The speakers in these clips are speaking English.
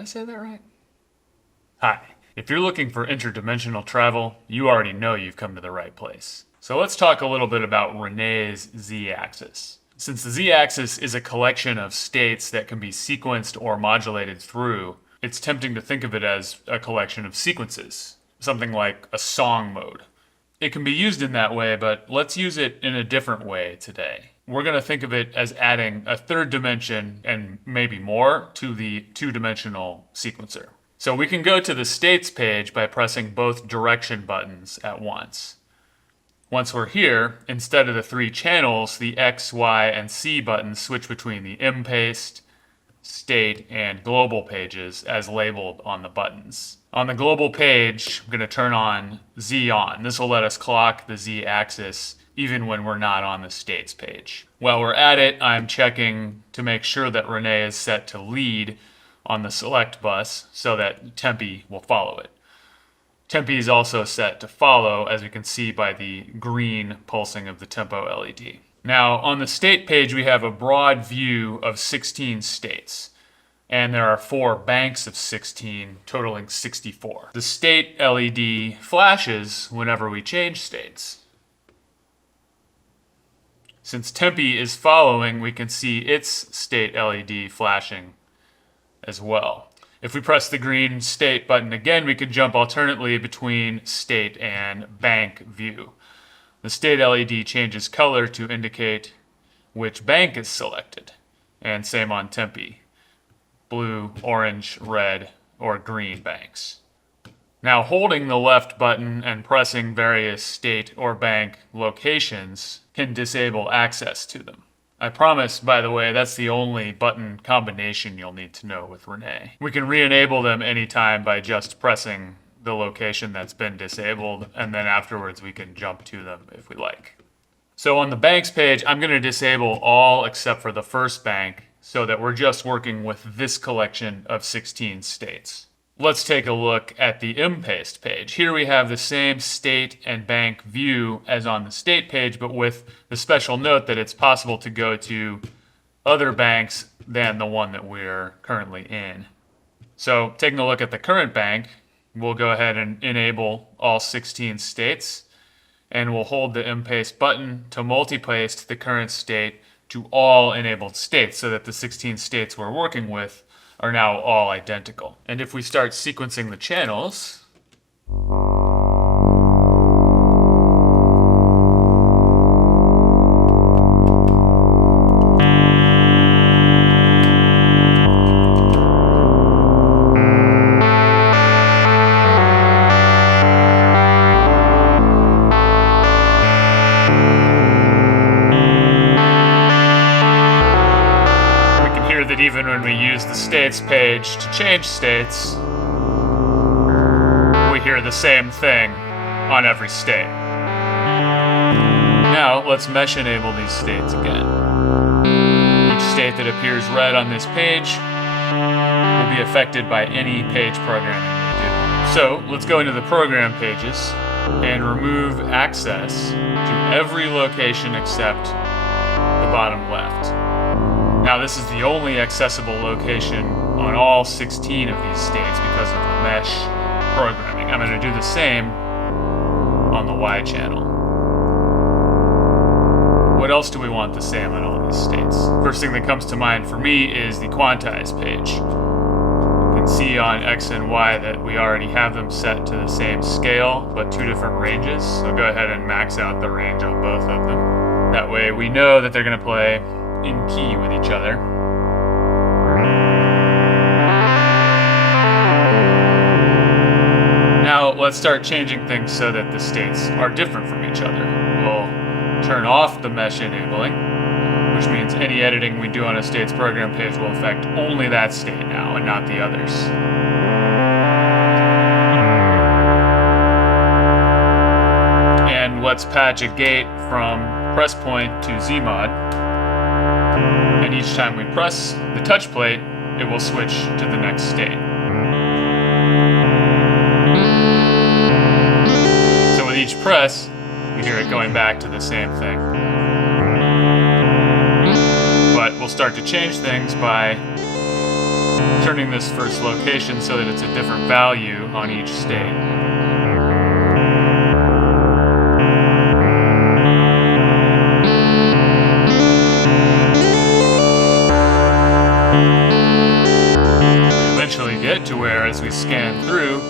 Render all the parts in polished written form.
Did I say that right? Hi. If you're looking for interdimensional travel, you already know you've come to the right place. So let's talk a little bit about René's z-axis. Since the z-axis is a collection of states that can be sequenced or modulated through, it's tempting to think of it as a collection of sequences, something like a song mode. It can be used in that way, but let's use it in a different way today. We're going to think of it as adding a third dimension and maybe more to the two-dimensional sequencer. So we can go to the states page by pressing both direction buttons at once. Once we're here, instead of the three channels, the X, Y, and C buttons switch between the M-paste, state, and global pages as labeled on the buttons. On the global page, I'm going to turn on Z on. This will let us clock the Z axis even when we're not on the states page. While we're at it, I'm checking to make sure that Renee is set to lead on the select bus so that Tempe will follow it. Tempe is also set to follow, as we can see by the green pulsing of the tempo LED. Now, on the state page, we have a broad view of 16 states, and there are 4 banks of 16, totaling 64. The state LED flashes whenever we change states. Since Tempe is following, we can see its state LED flashing as well. If we press the green state button again, we can jump alternately between state and bank view. The state LED changes color to indicate which bank is selected, and same on Tempe. Blue, orange, red, or green banks. Now, holding the left button and pressing various state or bank locations can disable access to them. I promise, by the way, that's the only button combination you'll need to know with Renee. We can re-enable them anytime by just pressing the location that's been disabled, and then afterwards we can jump to them if we like. So on the banks page, I'm going to disable all except for the first bank so that we're just working with this collection of 16 states. Let's take a look at the M-paste page. Here we have the same state and bank view as on the state page, but with the special note that it's possible to go to other banks than the one that we're currently in. So taking a look at the current bank, we'll go ahead and enable all 16 states, and we'll hold the M-paste button to multi-paste the current state to all enabled states so that the 16 states we're working with are now all identical. And if we start sequencing the channels, that even when we use the states page to change states, we hear the same thing on every state. Now let's mesh enable these states again. Each state that appears red on this page will be affected by any page programming we do. So let's go into the program pages and remove access to every location except the bottom left. Now this is the only accessible location on all 16 of these states because of the mesh programming. I'm going to do the same on the Y channel. What else do we want the same on all these states? First thing that comes to mind for me is the quantize page. You can see on X and Y that we already have them set to the same scale, but 2 different ranges. So go ahead and max out the range on both of them. That way we know that they're going to play in key with each other. Now let's start changing things so that the states are different from each other. We'll turn off the mesh enabling, which means any editing we do on a states program page will affect only that state now and not the others. And let's patch a gate from press point to Z-mod. And each time we press the touch plate, it will switch to the next state. So with each press, you hear it going back to the same thing. But we'll start to change things by turning this first location so that it's a different value on each state. We eventually get to where, as we scan through,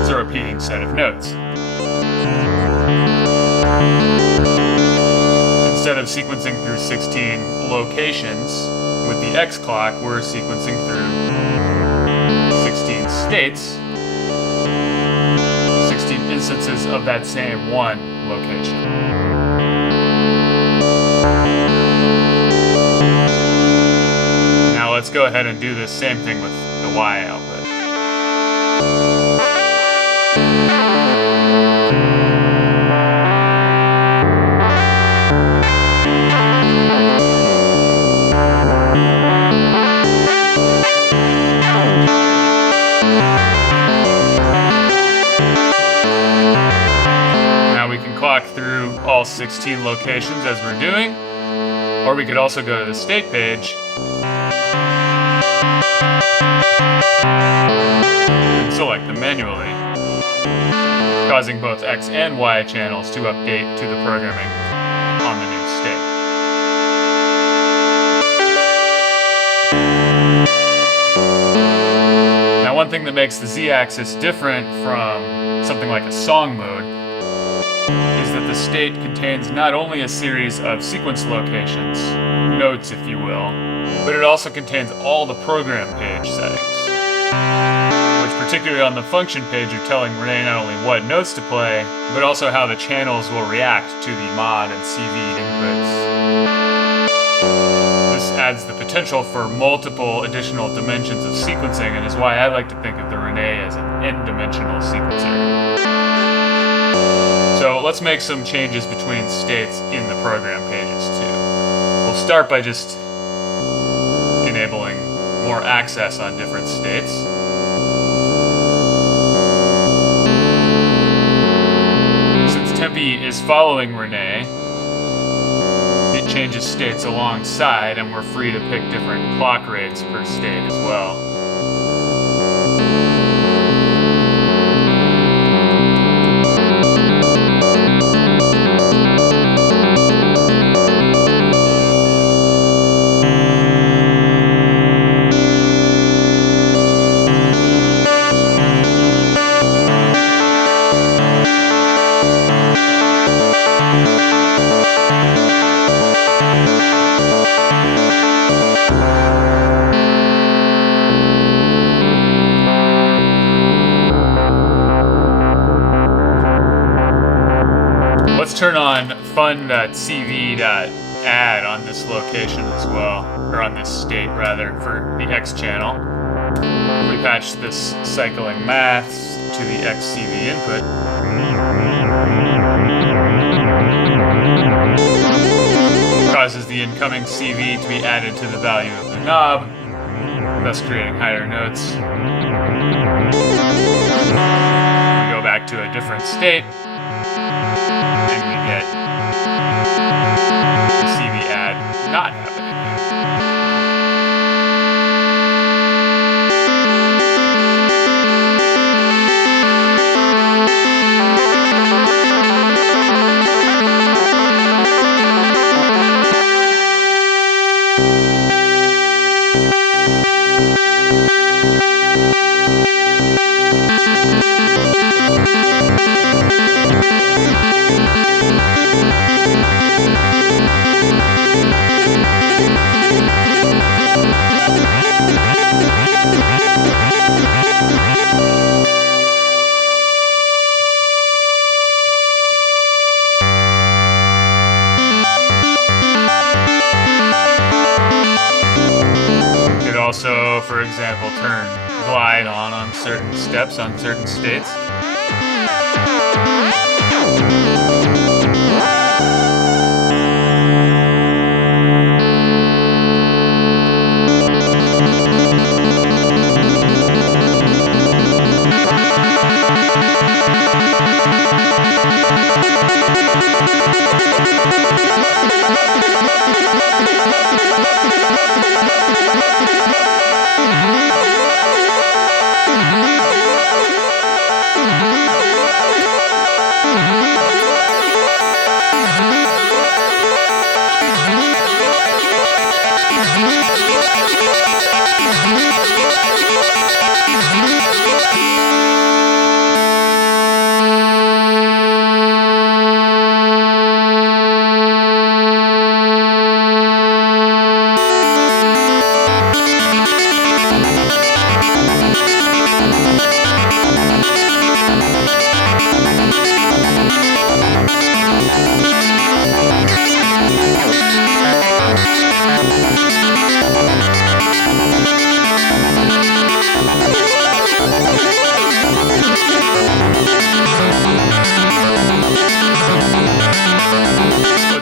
it's a repeating set of notes. Instead of sequencing through 16 locations with the X clock, we're sequencing through 16 states, 16 instances of that same one location. Now let's go ahead and do this same thing with the Y output. Clock through all 16 locations as we're doing, or we could also go to the state page and select them manually, causing both X and Y channels to update to the programming on the new state. Now, one thing that makes the Z-axis different from something like a song mode is that the state contains not only a series of sequence locations, notes if you will, but it also contains all the program page settings, which particularly on the function page are telling Renee not only what notes to play, but also how the channels will react to the mod and CV inputs. This adds the potential for multiple additional dimensions of sequencing, and is why I like to think of the Renee as an n-dimensional sequencer. So let's make some changes between states in the program pages too. We'll start by just enabling more access on different states. Since Tempe is following Renee, it changes states alongside, and we're free to pick different clock rates per state as well. Turn on fun.cv.add on this location as well, or on this state rather, for the X channel. We patch this cycling maths to the XCV input. Causes the incoming CV to be added to the value of the knob, thus creating higher notes. We go back to a different state, and we get the CV add not happening. Also, for example, turn glide on certain steps on certain states.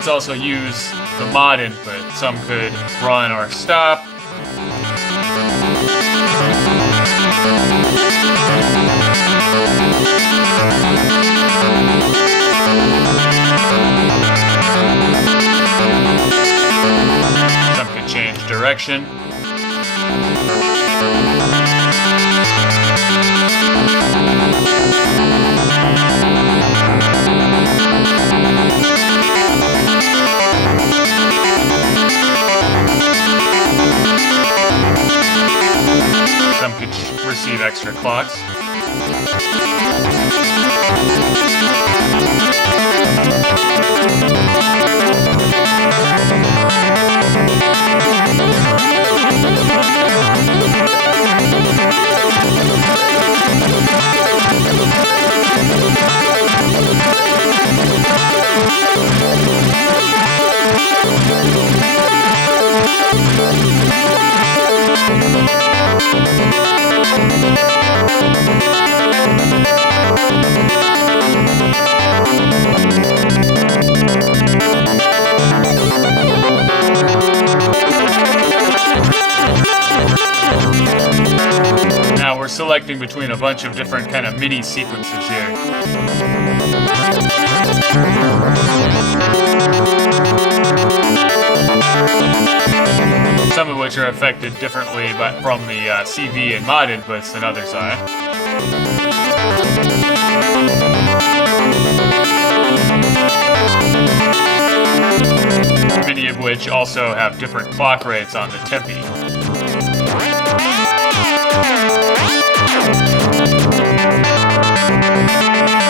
inputs also use the mod input. Some could run or stop. Some could change direction. Some could receive extra clocks. Now we're selecting between a bunch of different kind of mini sequences here. Some of which are affected differently from the CV and mod inputs than others are. Many of which also have different clock rates on the tempi.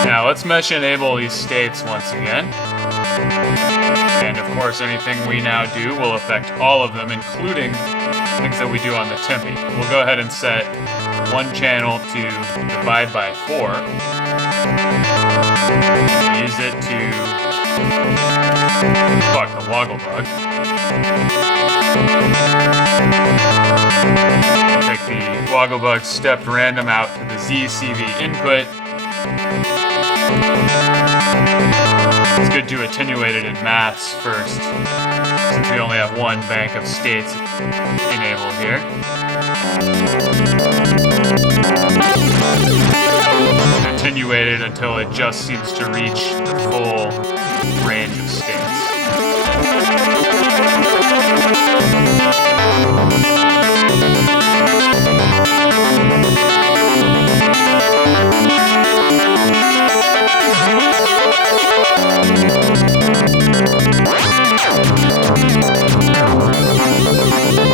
Now let's mesh enable these states once again. And of course anything we now do will affect all of them, including things that we do on the tempi. We'll go ahead and set one channel to divide by 4. Use it to fuck the woggle bug. Take the woggle bug stepped random out to the ZCV input. It's good to attenuate it in maths first, since we only have one bank of states enabled here. Attenuate it until it just seems to reach the full range of states.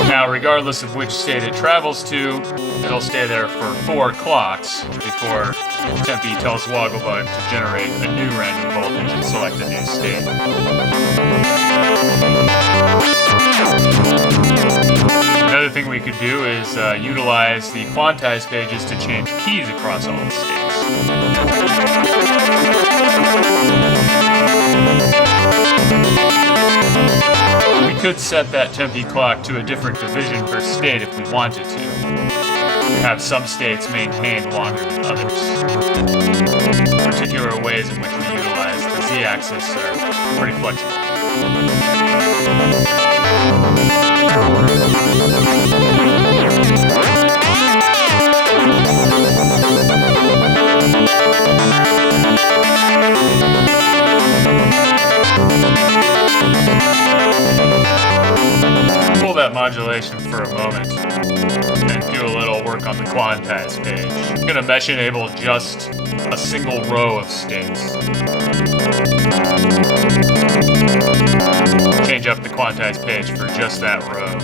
Now, regardless of which state it travels to, it'll stay there for 4 clocks before tempi tells Wogglebug to generate a new random voltage and select a new state. Another thing we could do is utilize the quantize pages to change keys across all the states. We could set that tempi clock to a different division per state if we wanted to. Have some states maintained longer than others. Particular ways in which we utilize the z-axis are pretty flexible. Pull that modulation for a moment and do a little work on the quantize page. I'm going to mesh enable just a single row of states. Change up the quantize page for just that row.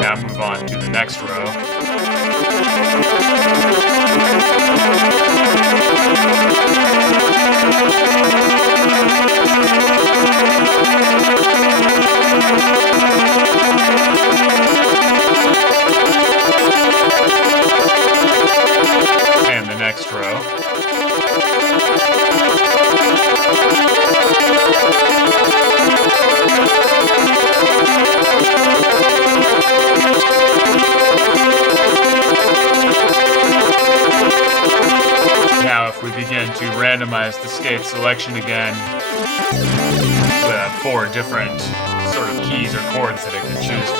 Now move on to the next row. And the next row. randomize the state selection again. So I have 4 different sort of keys or chords that I can choose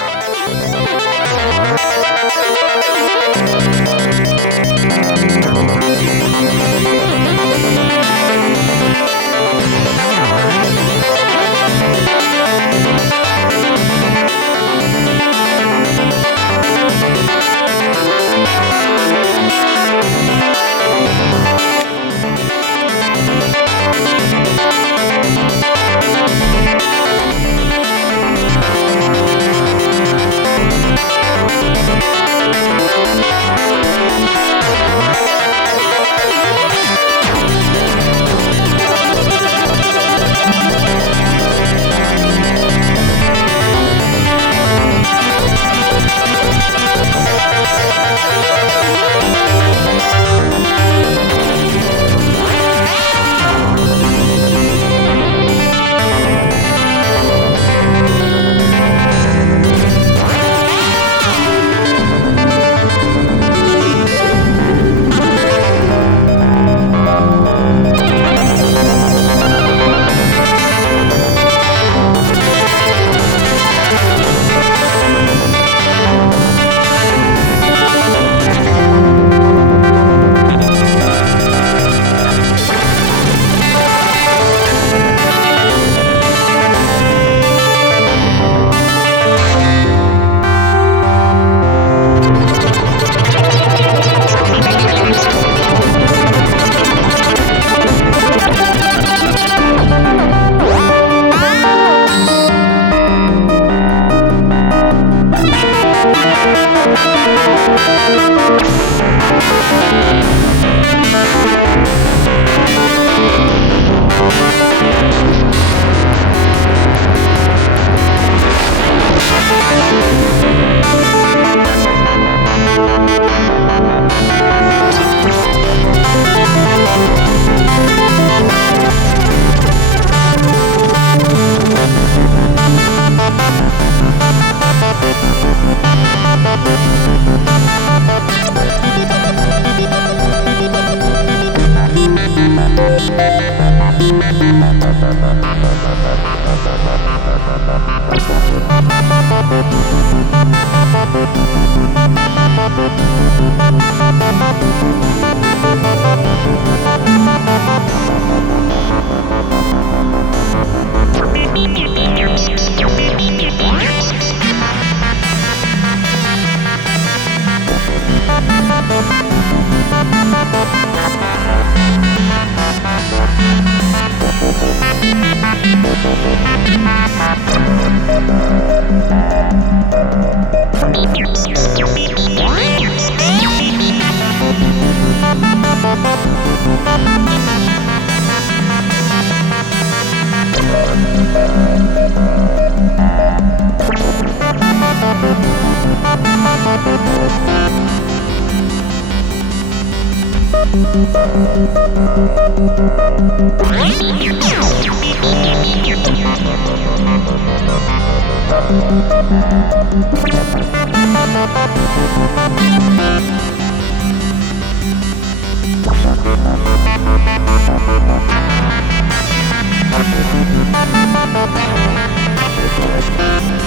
Thank you.